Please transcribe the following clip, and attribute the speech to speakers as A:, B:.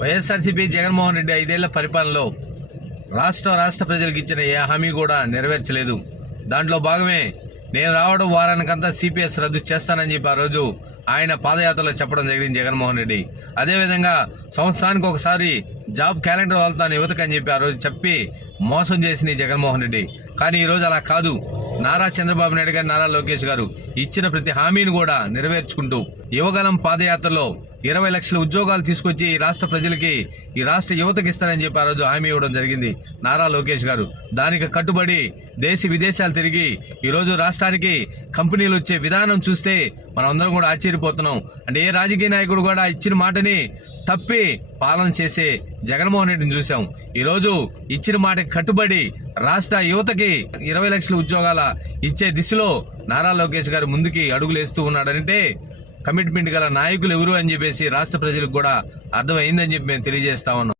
A: వైఎస్ఆర్సీపీ జగన్మోహన్ రెడ్డి ఐదేళ్ళ పరిపాలనలో రాష్ట్ర రాష్ట్ర ప్రజలకు ఇచ్చిన ఏ హామీ కూడా నెరవేర్చలేదు. దాంట్లో భాగమే నేను రావడం వారానికంతా సిపిఎస్ రద్దు చేస్తానని చెప్పి ఆ రోజు ఆయన పాదయాత్రలో చెప్పడం జరిగింది జగన్మోహన్ రెడ్డి. అదేవిధంగా సంవత్సరానికి ఒకసారి జాబ్ క్యాలెండర్ వాళ్తాను యువతకని అని చెప్పి ఆ రోజు చెప్పి మోసం చేసిన జగన్మోహన్ రెడ్డి. కానీ ఈరోజు అలా కాదు. నారా చంద్రబాబు నాయుడు గారు నారా లోకేష్ గారు ఇచ్చిన ప్రతి హామీని కూడా నెరవేర్చుకుంటూ యువగలం పాదయాత్రలో ఇరవై లక్షల ఉద్యోగాలు తీసుకొచ్చి ఈ రాష్ట్ర ప్రజలకి ఈ రాష్ట్ర యువతకి ఇస్తారని చెప్పి ఆ రోజు హామీ ఇవ్వడం జరిగింది నారా లోకేష్ గారు. దానికి కట్టుబడి దేశ విదేశాలు తిరిగి ఈరోజు రాష్ట్రానికి కంపెనీలు వచ్చే విధానం చూస్తే మనం అందరం కూడా ఆశ్చర్యపోతున్నాం. అంటే ఏ రాజకీయ నాయకుడు కూడా ఇచ్చిన మాటని తప్పి పాలన చేసే జగన్మోహన్ రెడ్డిని చూసాం ఈరోజు ఇచ్చిన మాటకి కట్టుబడి రాష్ట్ర యువతకి ఇరవై లక్షల ఉద్యోగాల ఇచ్చే దిశలో నారా లోకేష్ గారు ముందుకి అడుగులు వేస్తూ ఉన్నాడంటే కమిట్మెంట్ గల నాయకులు ఎవరు అని చెప్పేసి రాష్ట్ర ప్రజలకు కూడా అర్థమైందని చెప్పి మేము తెలియజేస్తా ఉన్నాం.